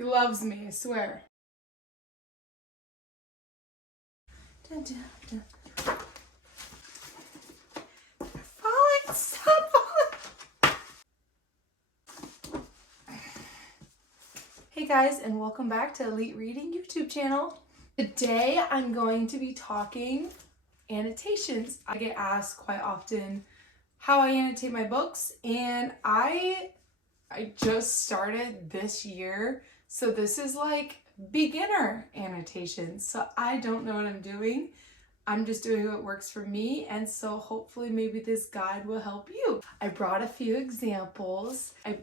He loves me, I swear. Dun, dun, dun. Falling, stop falling. Hey guys, and welcome back to Elite Reading YouTube channel. Today I'm going to be talking annotations. I get asked quite often how I annotate my books, and I just started this year, so this is like beginner annotations. So I don't know what I'm doing. I'm just doing what works for me, and so hopefully maybe this guide will help you. I brought a few examples. I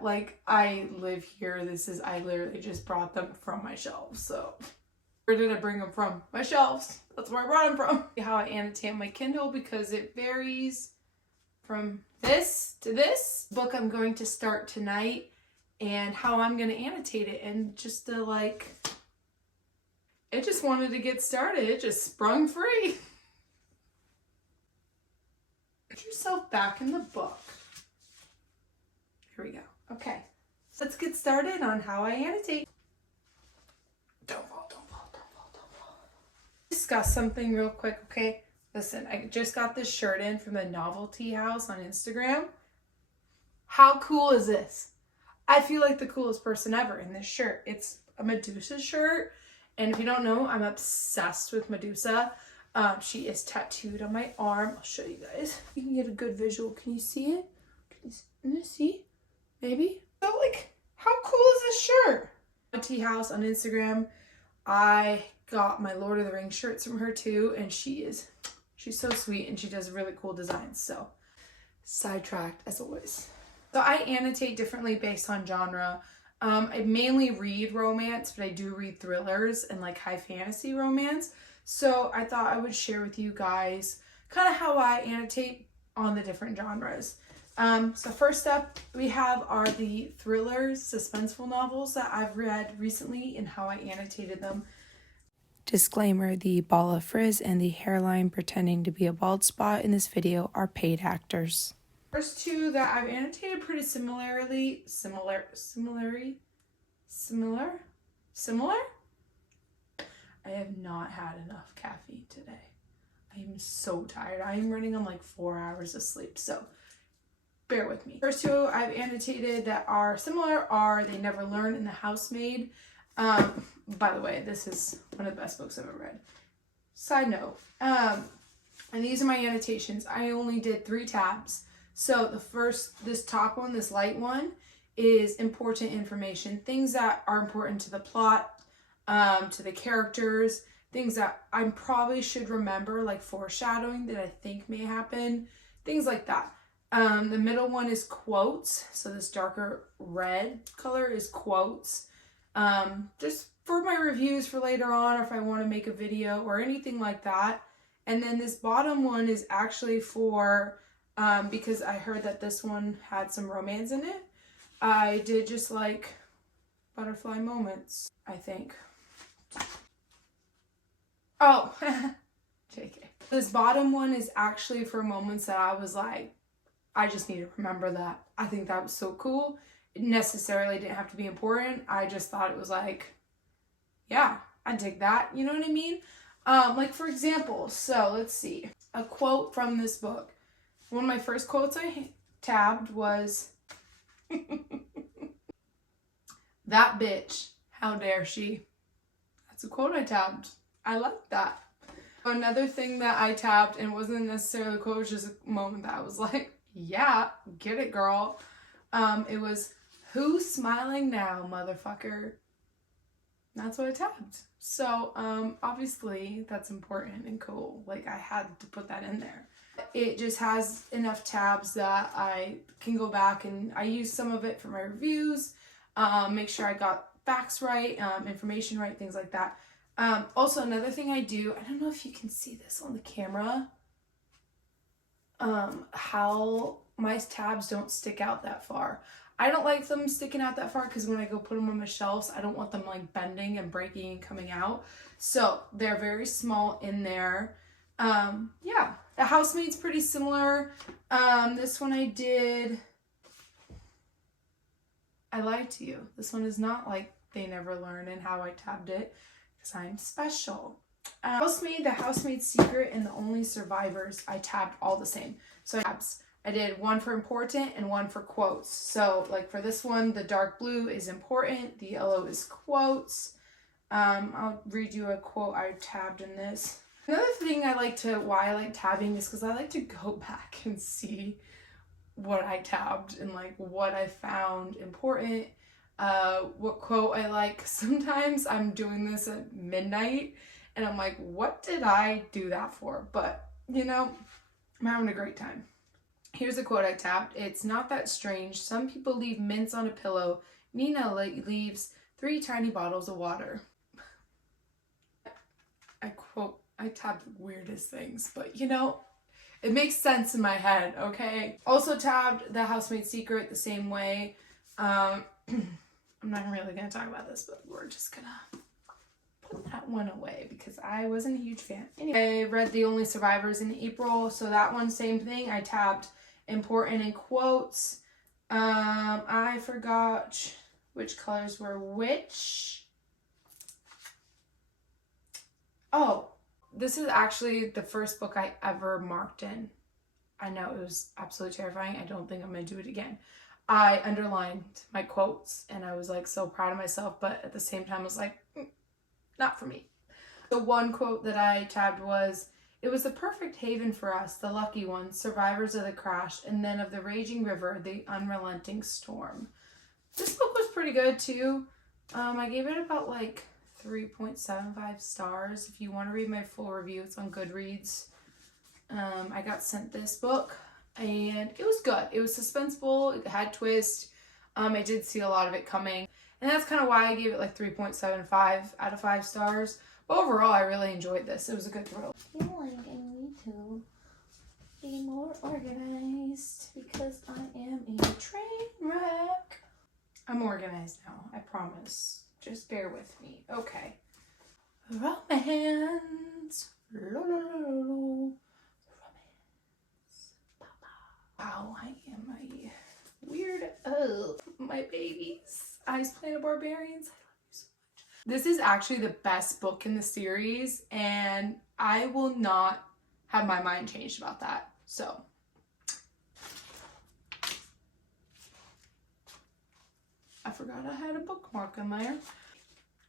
live here. I literally just brought them from my shelves. So where did I bring them from? My shelves. That's where I brought them from. How I annotate my Kindle, because it varies from this to this book I'm going to start tonight, and how I'm going to annotate it, and just it just wanted to get started. It just sprung free. Put yourself back in the book. Here we go. Okay, so let's get started on how I annotate. Don't fall, don't fall, don't fall, don't fall. Discuss something real quick, okay? Listen, I just got this shirt in from the Novelty House on Instagram. How cool is this? I feel like the coolest person ever in this shirt. It's a Medusa shirt. And if you don't know, I'm obsessed with Medusa. She is tattooed on my arm. I'll show you guys. You can get a good visual. Can you see it? Can you see? Maybe? So how cool is this shirt? Tea House on Instagram. I got my Lord of the Rings shirts from her too. And she's so sweet, and she does really cool designs. So sidetracked as always. So I annotate differently based on genre. I mainly read romance, but I do read thrillers and high fantasy romance. So I thought I would share with you guys kind of how I annotate on the different genres. So first up we are the thrillers, suspenseful novels that I've read recently and how I annotated them. Disclaimer, the ball of frizz and the hairline pretending to be a bald spot in this video are paid actors. First two that I've annotated pretty similarly. Similar? I have not had enough caffeine today. I am so tired. I am running on 4 hours of sleep, so bear with me. First two I've annotated that are similar are They Never Learn and The Housemaid. By the way, this is one of the best books I've ever read. Side note, and these are my annotations. I only did 3 tabs. So this top one, this light one, is important information, things that are important to the plot, to the characters, things that I probably should remember, like foreshadowing that I think may happen, things like that. The middle one is quotes. So this darker red color is quotes. Just for my reviews for later on, or if I want to make a video or anything like that. And then this bottom one is actually for because I heard that this one had some romance in it. I did just butterfly moments, I think. Oh, JK. This bottom one is actually for moments that I was I just need to remember that. I think that was so cool. It necessarily didn't have to be important. I just thought it was yeah, I dig that. You know what I mean? For example, so let's see. A quote from this book. One of my first quotes I tabbed was, "That bitch, how dare she?" That's a quote I tabbed. I like that. Another thing that I tabbed, and wasn't necessarily a quote, it was just a moment that I was yeah, get it, girl. It was, "Who's smiling now, motherfucker?" That's what I tabbed. So, obviously that's important and cool. I had to put that in there. It just has enough tabs that I can go back, and I use some of it for my reviews, make sure I got facts right, information right, things like that. Also, another thing I do, I don't know if you can see this on the camera, how my tabs don't stick out that far. I don't like them sticking out that far because when I go put them on my shelves, I don't want them bending and breaking and coming out. So they're very small in there. Yeah, The Housemaid's pretty similar. This one I lied to you. This one is not They Never Learn and how I tabbed it because I'm special. The Housemaid's Secret, and The Only Survivors, I tabbed all the same. So I did one for important and one for quotes. So like for this one, the dark blue is important, the yellow is quotes. I'll read you a quote I tabbed in this. Another thing why I like tabbing is because I like to go back and see what I tabbed and like what I found important, what quote I like. Sometimes I'm doing this at midnight and I'm like, what did I do that for? But you know, I'm having a great time. Here's a quote I tabbed. It's not that strange. Some people leave mints on a pillow. Nina leaves 3 tiny bottles of water. I tabbed the weirdest things, but you know, it makes sense in my head, okay? Also tabbed The Housemaid's Secret the same way. I'm not really gonna talk about this, but we're just gonna put that one away because I wasn't a huge fan. Anyway, I read The Only Survivors in April, so that one, same thing. I tabbed important in quotes. I forgot which colors were which. Oh, this is actually the first book I ever marked in. I know, it was absolutely terrifying. I don't think I'm going to do it again. I underlined my quotes and I was like so proud of myself, but at the same time I was like, not for me. The one quote that I tabbed was, "It was the perfect haven for us, the lucky ones, survivors of the crash, and then of the raging river, the unrelenting storm." This book was pretty good too. I gave it about like 3.75 stars. If you want to read my full review, it's on GOODREADS. I got sent this book and it was good. It was suspenseful, it had twist. I did see a lot of it coming, and that's kind of why I gave it like 3.75 out of 5 stars. But overall, I really enjoyed this. It was a good thrill. I feel like I need to be more organized because I am a train wreck. I'm organized now, I promise. Just bear with me. Okay. Romance. Romance. Wow, I am a weird. Oh, my babies. Ice Planet Barbarians. I love you so much. This is actually the best book in the series, and I will not have my mind changed about that. So. I forgot I had a bookmark in there.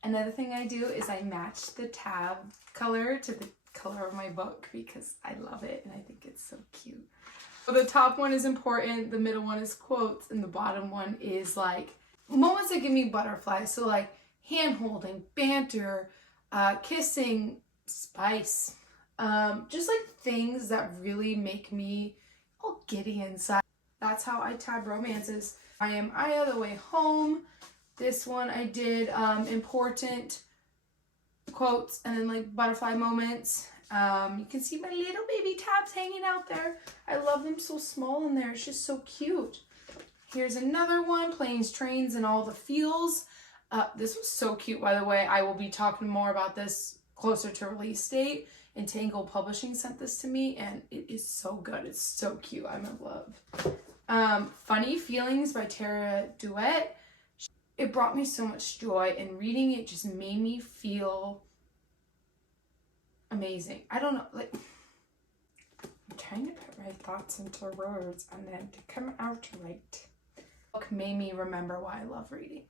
Another thing I do is I match the tab color to the color of my book because I love it and I think it's so cute. So the top one is important, the middle one is quotes, and the bottom one is like moments that give me butterflies. So like hand holding, banter, kissing, spice, just like things that really make me all giddy inside. That's how I tab romances. I Am Aya, The Way Home. This one I did important quotes and then like butterfly moments. You can see my little baby tabs hanging out there. I love them so small in there. It's just so cute. Here's another one, Planes, Trains, and All the Feels. This was so cute, by the way. I will be talking more about this closer to release date. Entangle Publishing sent this to me, and it is so good. It's so cute. I'm in love. Funny Feelings by Tia Louise. It brought me so much joy, and reading it just made me feel amazing. I don't know, like, I'm trying to put my thoughts into words and then to come out right. The book made me remember why I love reading.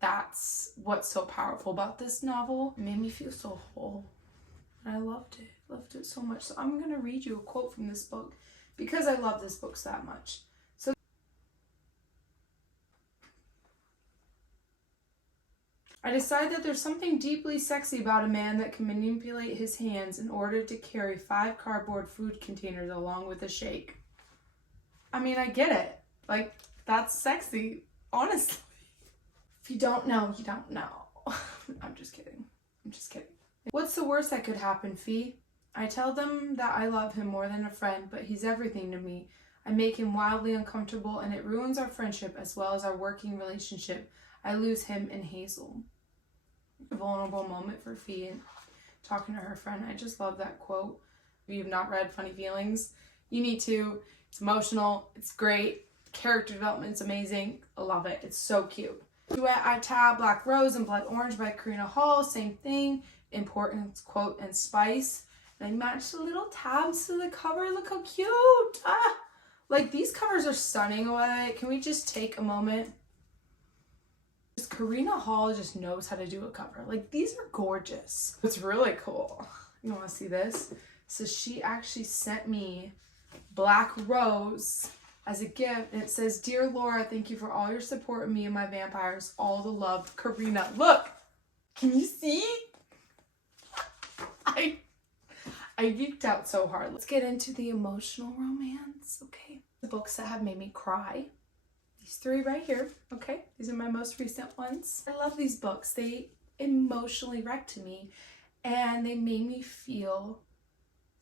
That's what's so powerful about this novel. It made me feel so whole. And I loved it so much. So I'm going to read you a quote from this book because I love this book that much. So I decide that there's something deeply sexy about a man that can manipulate his hands in order to carry 5 cardboard food containers along with a shake. I mean, I get it. Like, that's sexy, honestly. If you don't know, you don't know. I'm just kidding. What's the worst that could happen, Fee? I tell them that I love him more than a friend, but he's everything to me. I make him wildly uncomfortable, and it ruins our friendship as well as our working relationship. I lose him in Hazel. A vulnerable moment for Fee and talking to her friend. I just love that quote. If you've not read Funny Feelings, you need to. It's emotional. It's great. Character development's amazing. I love it. It's so cute. Duet I tab, Black Rose and Blood Orange by Karina Hall, same thing. Importance, quote, and spice. And I matched the little tabs to the cover. Look how cute. Ah! Like, these covers are stunning. Can we just take a moment? Karina Hall just knows how to do a cover. Like, these are gorgeous. It's really cool. You want to see this? So she actually sent me Black Rose as a gift, and it says, "Dear Laura, thank you for all your support of me and my vampires. All the love, Karina." Look, can you see? I geeked out so hard. Let's get into the emotional romance, okay? The books that have made me cry. These 3 right here, okay? These are my most recent ones. I love these books. They emotionally wrecked me, and they made me feel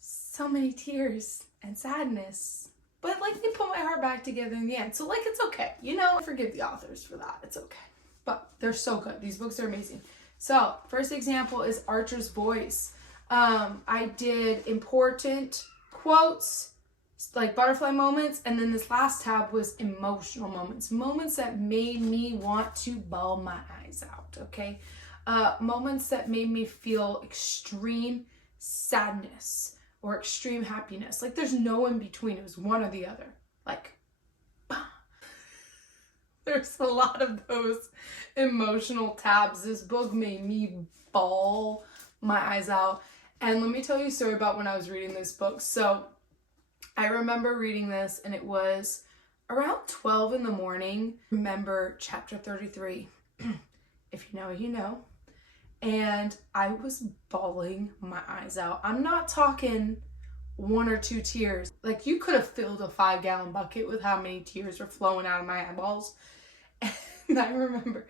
so many tears and sadness. But, like, they put my heart back together in the end. So, like, it's okay. You know, I forgive the authors for that. It's okay. But they're so good. These books are amazing. So, first example is Archer's Voice. I did important quotes, like butterfly moments, and then this last tab was emotional moments. Moments that made me want to bawl my eyes out, okay? Moments that made me feel extreme sadness or extreme happiness. Like, there's no in between. It was one or the other. Like, there's a lot of those emotional tabs. This book made me bawl my eyes out. And let me tell you a story about when I was reading this book. So I remember reading this, and it was around 12 in the morning. Remember chapter 33. If you know, you know. And I was bawling my eyes out. I'm not talking 1 or 2 tears. Like, you could have filled a 5-gallon bucket with how many tears were flowing out of my eyeballs. And I remember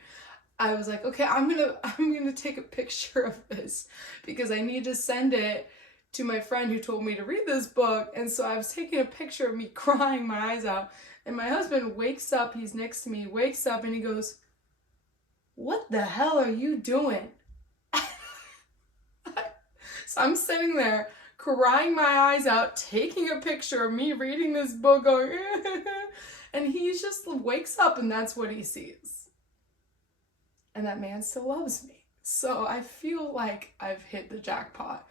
I was like, okay, I'm gonna take a picture of this because I need to send it to my friend who told me to read this book. And so I was taking a picture of me crying my eyes out, and my husband wakes up, he's next to me, wakes up, and he goes, "What the hell are you doing?" So I'm sitting there crying my eyes out, taking a picture of me reading this book, going, and he just wakes up, and that's what he sees. And that man still loves me. So I feel like I've hit the jackpot.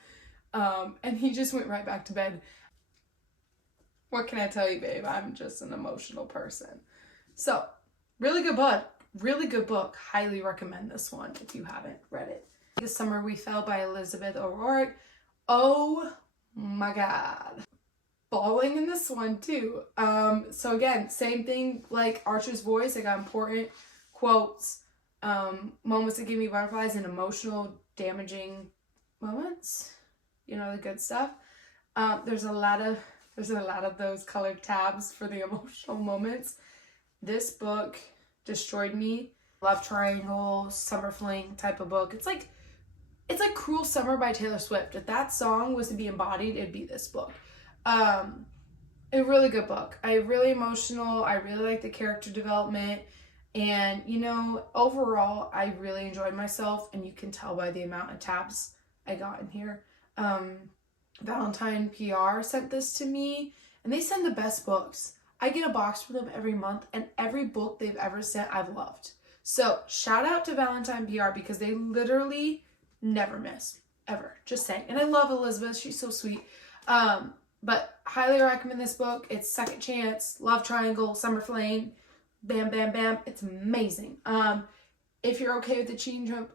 And he just went right back to bed. What can I tell you, babe? I'm just an emotional person. So, really good book. Really good book. Highly recommend this one if you haven't read it. This Summer We Fell by Elizabeth O'Rourke. Oh my God. Bawling in this one too. So again, same thing like Archer's Voice. I got important quotes, moments that give me butterflies, and emotional, damaging moments. You know, the good stuff. There's a lot of those colored tabs for the emotional moments. This book destroyed me. Love triangle, summer fling type of book. It's like Cruel Summer by Taylor Swift. If that song was to be embodied, it'd be this book. A really good book. Really emotional. I really like the character development. And, you know, overall, I really enjoyed myself. And you can tell by the amount of tabs I got in here. Valentine PR sent this to me. And they send the best books. I get a box from them every month. And every book they've ever sent, I've loved. So, shout out to Valentine PR because they literally never miss. Ever. Just saying. And I love Elizabeth. She's so sweet. But highly recommend this book. It's Second Chance, Love Triangle, Summer Flame, bam, bam, bam. It's amazing. If you're okay with the cheating jump,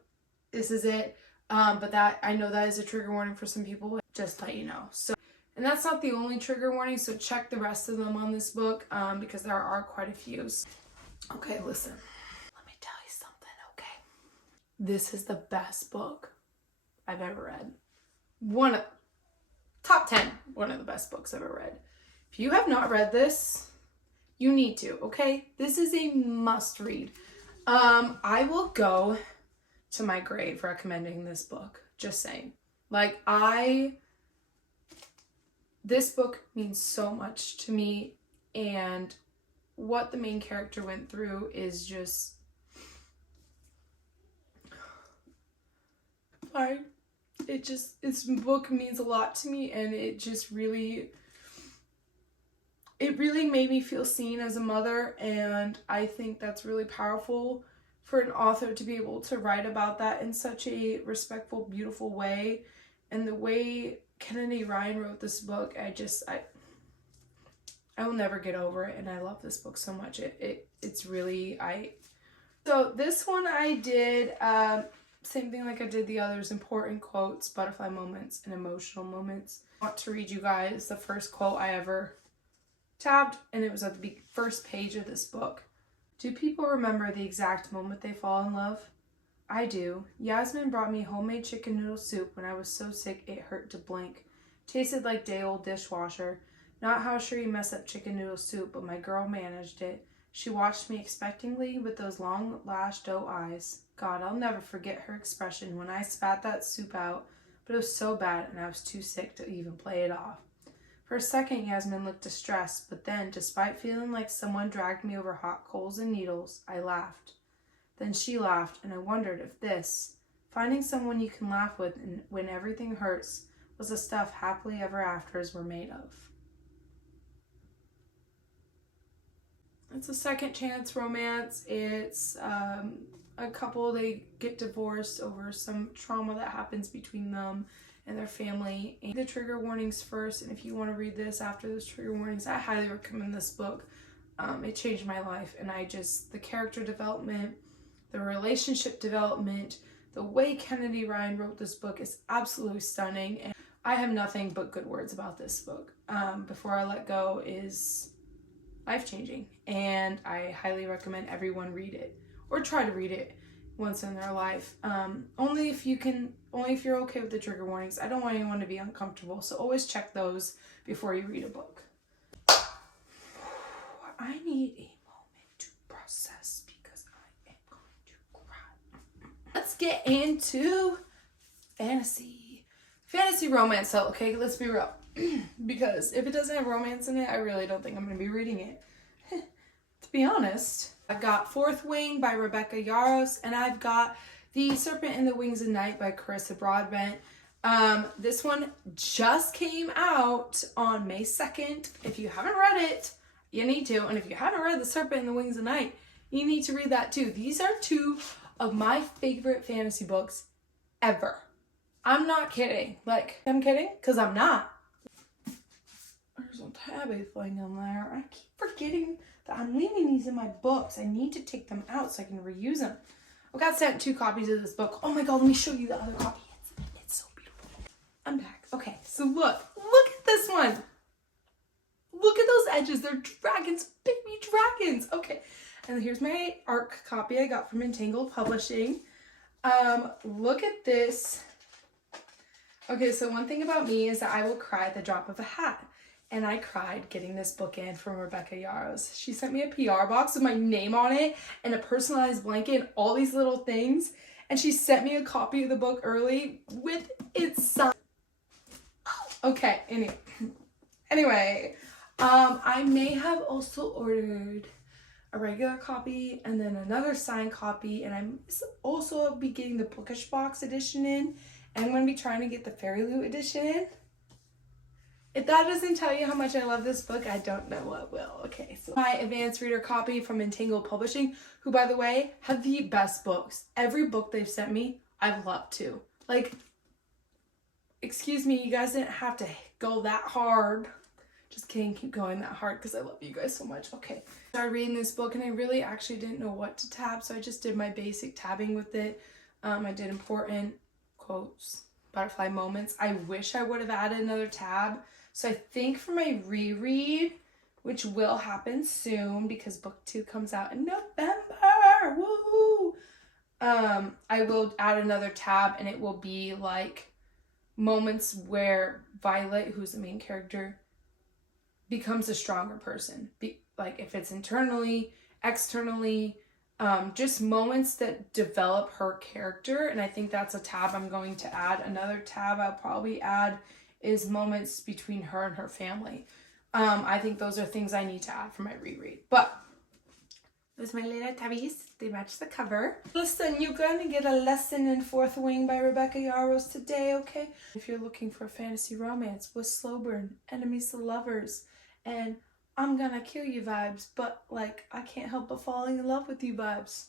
this is it. But that, I know that is a trigger warning for some people, just to let you know. So, and that's not the only trigger warning, so check the rest of them on this book, because there are quite a few. Okay, listen. Let me tell you something, okay? This is the best book I've ever read. Top 10, one of the best books I've ever read. If you have not read this, you need to, okay? This is a must read. I will go to my grave recommending this book. Just saying. Like, this book means so much to me, and what the main character went through is just, this book means a lot to me, and it just really made me feel seen as a mother, and I think that's really powerful for an author to be able to write about that in such a respectful, beautiful way. And the way Kennedy Ryan wrote this book, I will never get over it, and I love this book so much. It's really, so this one I did, same thing like I did the others, important quotes, butterfly moments, and emotional moments. I want to read you guys the first quote I ever tabbed, and it was at the first page of this book. Do people remember the exact moment they fall in love? I do. Yasmin brought me homemade chicken noodle soup when I was so sick it hurt to blink. Tasted like day old dishwasher. Not how sure you mess up chicken noodle soup, but my girl managed it. She watched me expectantly with those long lashed doe eyes. God, I'll never forget her expression when I spat that soup out, but it was so bad and I was too sick to even play it off. For a second, Yasmin looked distressed, but then, despite feeling like someone dragged me over hot coals and needles, I laughed. Then she laughed, and I wondered if this, finding someone you can laugh with when everything hurts, was the stuff happily ever afters were made of. It's a second chance romance. It's a couple, they get divorced over some trauma that happens between them and their family. And the trigger warnings first, and if you want to read this after those trigger warnings, I highly recommend this book. It changed my life, and the character development, the relationship development, the way Kennedy Ryan wrote this book is absolutely stunning, and I have nothing but good words about this book. Before I Let Go is life-changing, and I highly recommend everyone read it, or try to read it once in their life. Only if you're okay with the trigger warnings. I don't want anyone to be uncomfortable, so always check those before you read a book. I need a moment to process because I am going to cry. Let's get into fantasy romance. So, okay, let's be real. Because if it doesn't have romance in it, I really don't think I'm going to be reading it. To be honest, I've got Fourth Wing by Rebecca Yarros, and I've got The Serpent and the Wings of Night by Carissa Broadbent. This one just came out on May 2nd. If you haven't read it, you need to. And if you haven't read The Serpent and the Wings of Night, you need to read that too. These are two of my favorite fantasy books ever. I'm not kidding. Like, I'm kidding? Because I'm not. There's a tabby thing in there. I keep forgetting that I'm leaving these in my books. I need to take them out so I can reuse them. I got sent 2 copies of this book. Oh my god, let me show you the other copy. It's so beautiful. I'm back. Okay, so look at this one. Look at those edges. They're dragons, baby dragons. Okay, and here's my ARC copy I got from Entangled Publishing. Look at this. Okay, so one thing about me is that I will cry at the drop of a hat. And I cried getting this book in from Rebecca Yarros. She sent me a PR box with my name on it and a personalized blanket and all these little things. And she sent me a copy of the book early with its sign. Okay, anyway. I may have also ordered a regular copy and then another signed copy. And I'm also be getting the Bookish Box edition in. And I'm going to be trying to get the Fairy Loot edition in. If that doesn't tell you how much I love this book, I don't know what will. Okay, so my advanced reader copy from Entangled Publishing, who, by the way, have the best books. Every book they've sent me, I've loved too. Like, excuse me, you guys didn't have to go that hard. Just kidding, keep going that hard because I love you guys so much. Okay, I started reading this book and I really actually didn't know what to tab, so I just did my basic tabbing with it. I did important quotes, butterfly moments. I wish I would have added another tab. So I think for my reread, which will happen soon because book 2 comes out in November, woo! I will add another tab, and it will be like moments where Violet, who's the main character, becomes a stronger person. Like if it's internally, externally, just moments that develop her character. And I think that's a tab I'm going to add. Another tab I'll probably add is moments between her and her family. I think those are things I need to add for my reread. But there's my little tabbies. They match the cover. Listen, you're going to get a lesson in Fourth Wing by Rebecca Yarros today, okay? If you're looking for a fantasy romance with slow burn, enemies to lovers, and I'm gonna kill you vibes, but like I can't help but falling in love with you vibes.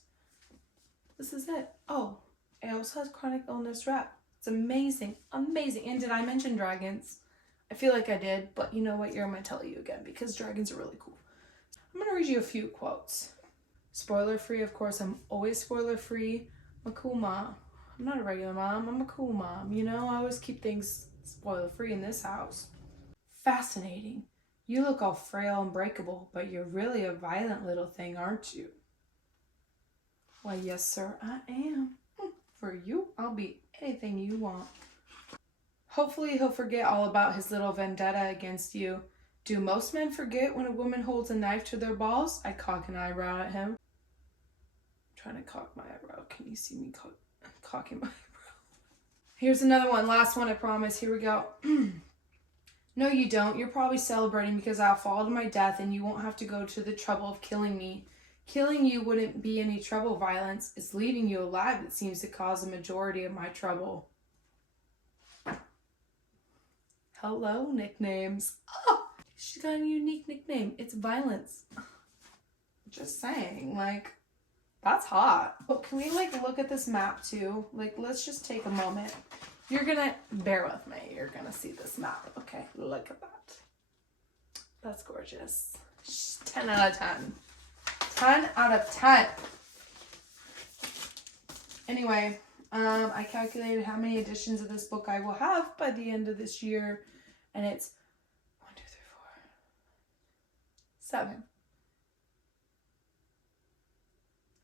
This is it. Oh, it also has chronic illness rep. It's amazing. Amazing. And did I mention dragons? I feel like I did, but you know what? You're going to tell you again because dragons are really cool. I'm going to read you a few quotes. Spoiler free, of course. I'm always spoiler free. I'm a cool mom. I'm not a regular mom. I'm a cool mom. You know, I always keep things spoiler free in this house. Fascinating. You look all frail and breakable, but you're really a violent little thing, aren't you? Why, yes, sir, I am. For you, I'll be anything you want. Hopefully he'll forget all about his little vendetta against you. Do most men forget when a woman holds a knife to their balls? I cock an eyebrow at him. I'm trying to cock my eyebrow. Can you see me cocking my eyebrow? Here's another one. Last one, I promise. Here we go. No, you don't. You're probably celebrating because I'll fall to my death and you won't have to go to the trouble of killing me. Killing you wouldn't be any trouble, Violence. It's leaving you alive that seems to cause the majority of my trouble. Hello, nicknames. Oh, she's got a unique nickname. It's Violence. Just saying, like, that's hot. Oh, can we, like, look at this map, too? Like, let's just take a moment. You're gonna, bear with me. You're gonna see this map. Okay, look at that. That's gorgeous. 10 out of 10. 10 out of 10. Anyway, I calculated how many editions of this book I will have by the end of this year, and it's 1, 2, 3, 4, 7.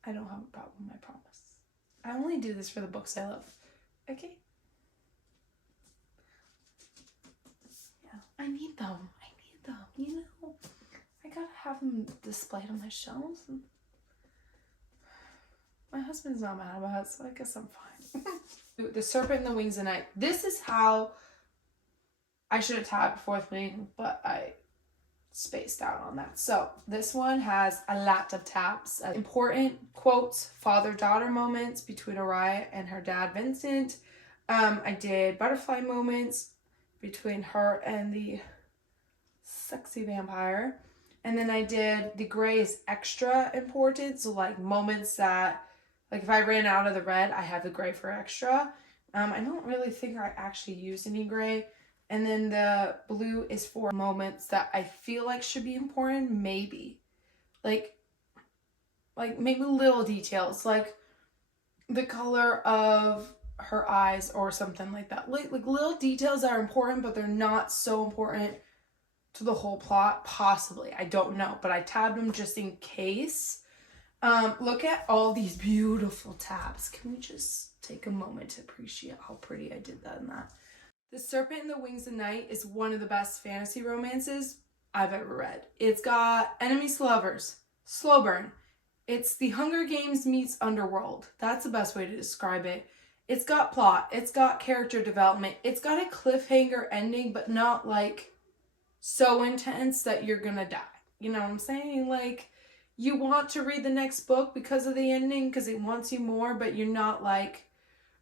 I don't have a problem, I promise. I only do this for the books I love. Okay? Yeah, I need them. You know? I gotta have them displayed on my shelves. And my husband's not mad about it, so I guess I'm fine. The Serpent and the Wings of Night. This is how I should have tabbed fourth reading, but I spaced out on that. So this one has a lot of tabs. Important quotes, father-daughter moments between Araya and her dad, Vincent. I did butterfly moments between her and the sexy vampire. And then I did the gray is extra important. So like moments that, like if I ran out of the red, I have the gray for extra. I don't really think I actually used any gray. And then the blue is for moments that I feel like should be important, maybe. Like maybe little details, like the color of her eyes or something like that. Like little details that are important, but they're not so important to the whole plot, possibly. I don't know, but I tabbed them just in case. Look at all these beautiful tabs. Can we just take a moment to appreciate how pretty I did that in that? The Serpent and the Wings of Night is one of the best fantasy romances I've ever read. It's got enemies to lovers, slow burn. It's the Hunger Games meets Underworld. That's the best way to describe it. It's got plot. It's got character development. It's got a cliffhanger ending, but not like so intense that you're gonna die. You know what I'm saying? Like, you want to read the next book because of the ending, because it wants you more, but you're not like,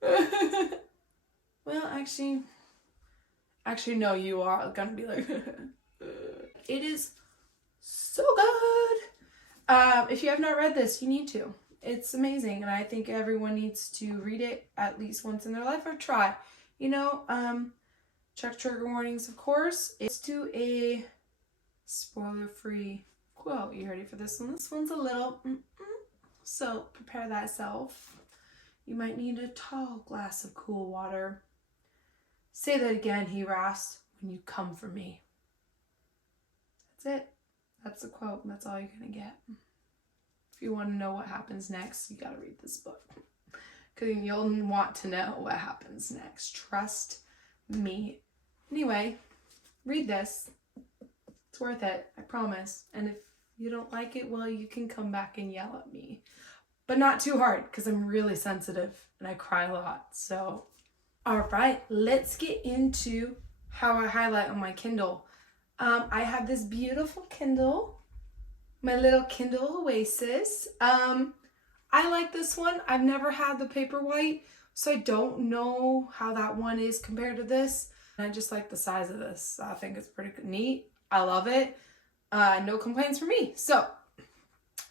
well, actually, no, you are gonna be like, it is so good. If you have not read this, you need to. It's amazing, and I think everyone needs to read it at least once in their life or try. You know, check trigger warnings, of course. Let's do a spoiler-free quote. You ready for this one? This one's a little, so prepare thyself. You might need a tall glass of cool water. Say that again, he rasped, when you come for me. That's it. That's the quote. That's all you're gonna get. If you want to know what happens next, you gotta read this book. Because you'll want to know what happens next. Trust me. Anyway, read this. It's worth it, I promise. And if you don't like it, well, you can come back and yell at me. But not too hard, because I'm really sensitive and I cry a lot. So, all right, let's get into how I highlight on my Kindle. I have this beautiful Kindle, my little Kindle Oasis. I like this one. I've never had the Paperwhite, so I don't know how that one is compared to this. I just like the size of this. I think it's pretty neat. I love it. No complaints from me. So,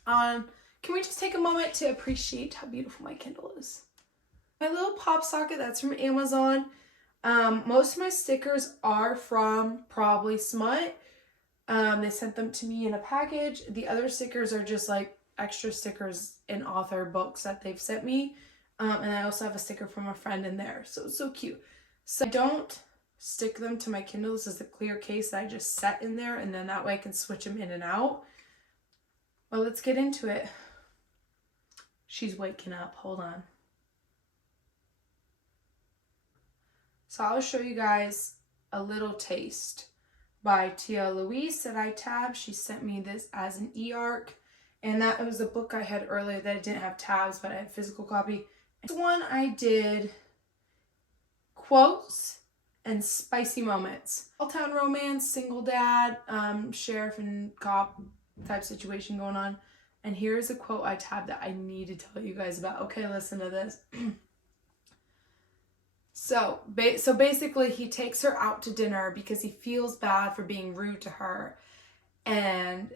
on Can we just take a moment to appreciate how beautiful my Kindle is? My little pop socket, that's from Amazon. Most of my stickers are from probably Smut. They sent them to me in a package. The other stickers are just like extra stickers in author books that they've sent me. And I also have a sticker from a friend in there. So it's so cute. So I don't stick them to my Kindle. This is a clear case that I just set in there, and then that way I can switch them in and out. Well, let's get into it. She's waking up. Hold on. So I'll show you guys a little taste by Tia Louise that I tabbed. She sent me this as an e-arc, and that was a book I had earlier that I didn't have tabs, but I had a physical copy. This one I did quotes and spicy moments. Small town romance, single dad, sheriff and cop type situation going on. And here's a quote I tabbed that I need to tell you guys about. Okay, listen to this. So basically he takes her out to dinner because he feels bad for being rude to her. And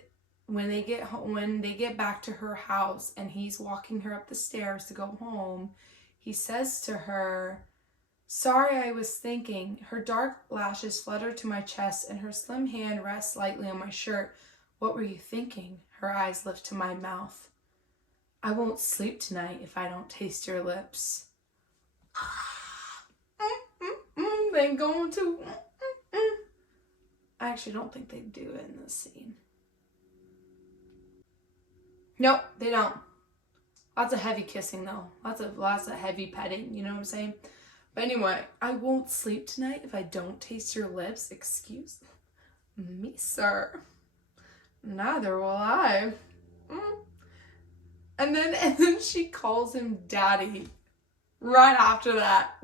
when they get home, when they get back to her house and he's walking her up the stairs to go home, he says to her, "Sorry, I was thinking." Her dark lashes flutter to my chest and her slim hand rests lightly on my shirt. "What were you thinking?" Her eyes lift to my mouth. "I won't sleep tonight if I don't taste your lips." They going to. I actually don't think they do it in this scene. Nope, they don't. Lots of heavy kissing though. Lots of heavy petting, you know what I'm saying? But anyway, "I won't sleep tonight if I don't taste your lips." Excuse me, sir. Neither will I. And then she calls him daddy right after that.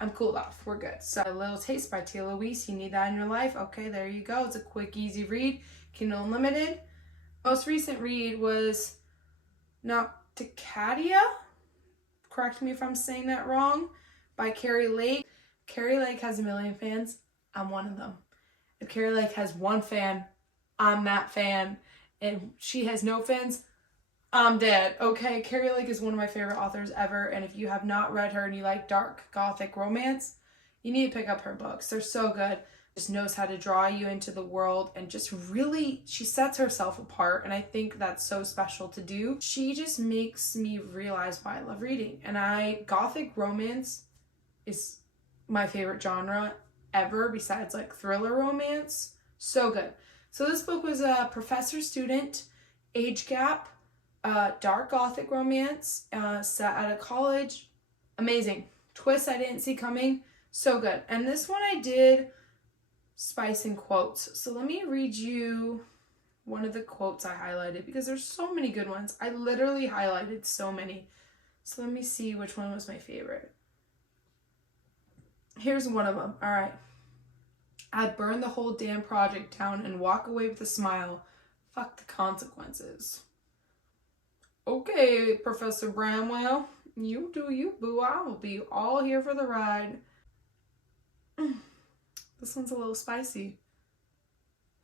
I'm cooled off. We're good. So a little taste by Tia Louise. You need that in your life. Okay, there you go. It's a quick, easy read. Kindle Unlimited. Most recent read was Nocticadia. Correct me if I'm saying that wrong. By Carrie Lake. Carrie Lake has a million fans. I'm one of them. If Carrie Lake has one fan, I'm that fan. And she has no fans, I'm dead. Okay, Carrie Lake is one of my favorite authors ever, and if you have not read her and you like dark gothic romance, you need to pick up her books. They're so good. Just knows how to draw you into the world, and just really, she sets herself apart, and I think that's so special to do. She just makes me realize why I love reading, and gothic romance is my favorite genre ever, besides like thriller romance. So good. So this book was a professor-student age gap, dark gothic romance, set at a college. Amazing. Twist I didn't see coming. So good. And this one I did spice in quotes. So let me read you one of the quotes I highlighted because there's so many good ones. I literally highlighted so many. So let me see which one was my favorite. Here's one of them. All right. "I'd burn the whole damn project down and walk away with a smile. Fuck the consequences." Okay, Professor Bramwell, you do you, boo. I will be all here for the ride. This one's a little spicy.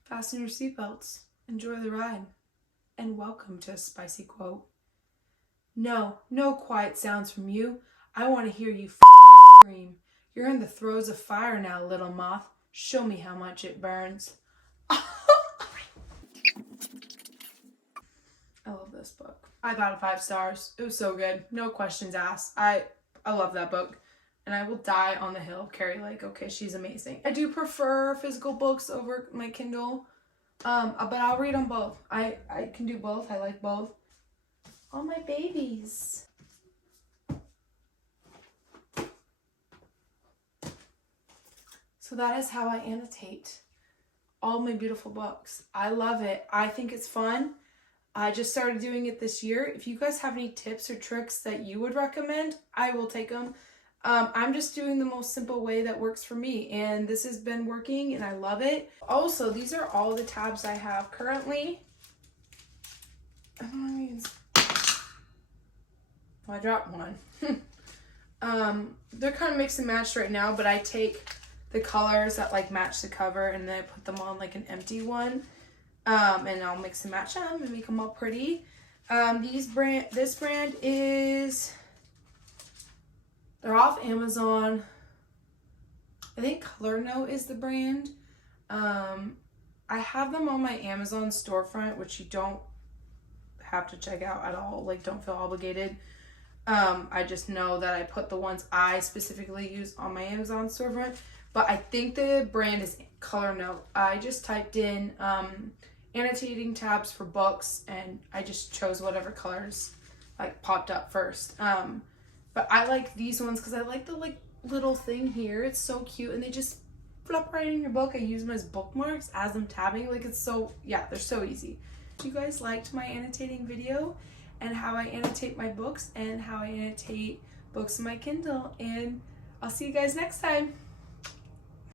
"Fasten your seatbelts. Enjoy the ride. And welcome to a spicy quote. No quiet sounds from you. I want to hear you scream. You're in the throes of fire now, little moth. Show me how much it burns." I love this book. 5 out of 5 stars. It was so good. No questions asked. I love that book. And I will die on the hill of Carrie Lake. Okay, she's amazing. I do prefer physical books over my Kindle. But I'll read them both. I can do both. I like both. All my babies. So that is how I annotate all my beautiful books. I love it. I think it's fun. I just started doing it this year. If you guys have any tips or tricks that you would recommend, I will take them. I'm just doing the most simple way that works for me, and this has been working and I love it. Also, these are all the tabs I have currently. I don't know what it means. Oh, I dropped one. They're kind of mixed and matched right now, but I take the colors that like match the cover, and then I put them on like an empty one. And I'll mix and match them and make them all pretty. This brand is, they're off Amazon. I think Color Note is the brand. I have them on my Amazon storefront, which you don't have to check out at all. Like, don't feel obligated. I just know that I put the ones I specifically use on my Amazon storefront. But I think the brand is Color Note. I just typed in annotating tabs for books, and I just chose whatever colors like popped up first. But I like these ones because I like the like little thing here. It's so cute, and they just flop right in your book. I use them as bookmarks as I'm tabbing. Like, it's so, yeah, they're so easy. If you guys liked my annotating video and how I annotate my books and how I annotate books in my Kindle, and I'll see you guys next time.